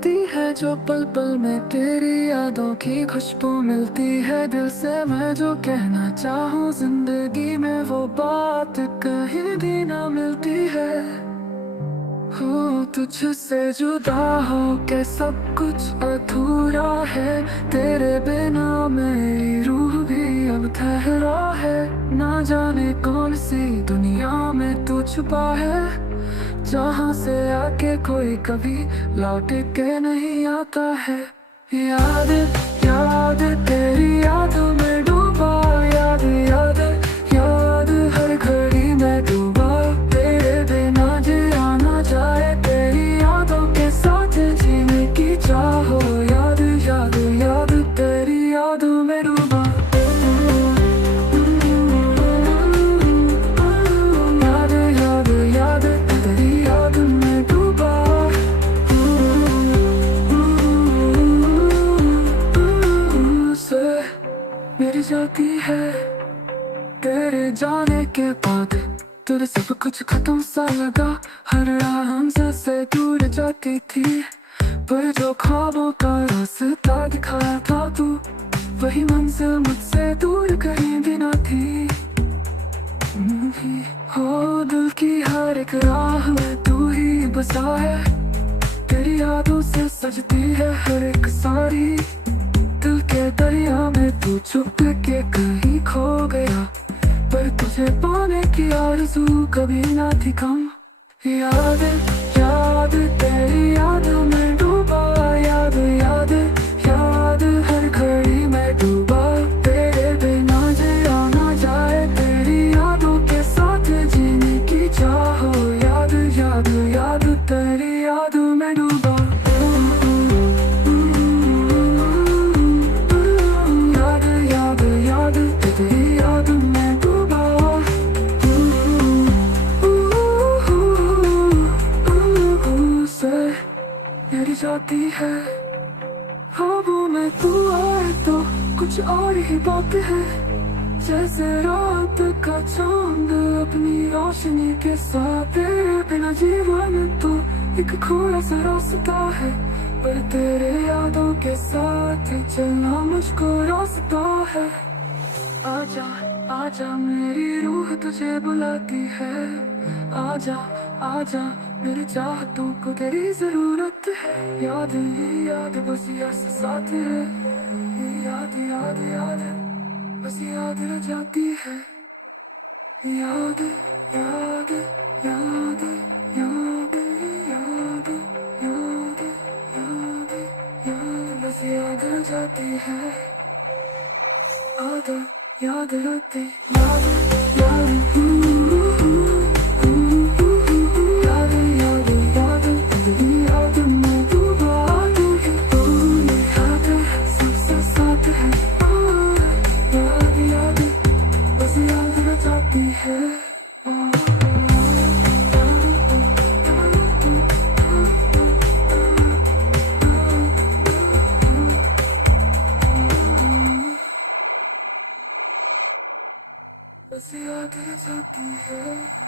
आती है जो पल पल में तेरी यादों की खुशबू मिलती है दिल से। मैं जो कहना चाहूँ जिंदगी में वो बात कहीं भी ना मिलती है। हो तुझसे जुदा हो के सब कुछ अधूरा है। तेरे बिना मेरी रूह भी अब ठहरा है। ना जाने कौन सी दुनिया में तू छुपा है, जहाँ से आके कोई कभी लौट के नहीं आता है। याद याद तेरी याद में डूबा, याद याद याद हर घड़ी में डूबा। तेरे बिना जिया ना जाए, तेरी यादों के साथ जीने की चाहो। याद याद याद तेरी याद में डूबा। मेरी जाती है तेरे जाने के बाद, तुझे सब कुछ खत्म सा लगा। हर राह हमसे से दूर जाती थी, पर जो ख्वाबों का रास्ता दिखाया था तू, वही मंजिल मुझसे दूर कहीं भी ना थी। हो दिल की हर एक राह में तू ही बसा है। तेरी यादों से सजती है हर एक सारी। दिल के दरिया में तू छुप के कहीं खो गया, पर तुझे पाने की आरज़ू कभी ना थी कम। याद याद तेरी याद में डूबा, याद याद याद हर घड़ी में डूबा। तेरे बिना जिया ना जाए, तेरी यादों के साथ जीने की चाहो। याद याद याद तेरी याद में डूबा। मेरी जाती है ख्वाबों में तू आए तो कुछ और ही बात है। जैसे रात का चांद अपनी रोशनी के साथ, तेरे बिना जीवन तो एक खोया सा रास्ता है। पर तेरे यादों के साथ चलना मुझको रास्ता है। आजा आजा मेरी रूह तुझे बुलाती है। आजा आजा मेरी चाहतों को तेरी जरूरत है। याद ही याद बस याद साथ है। याद याद याद बस याद रह जाती है। याद याद याद याद याद याद याद याद बस याद रह जाती है। याद रहती याद याद याद याद याद तेरी याद में डूबा। तू ही याद सबसे साथ है। याद याद बस याद रह जाती है। बस याद रह जाती है।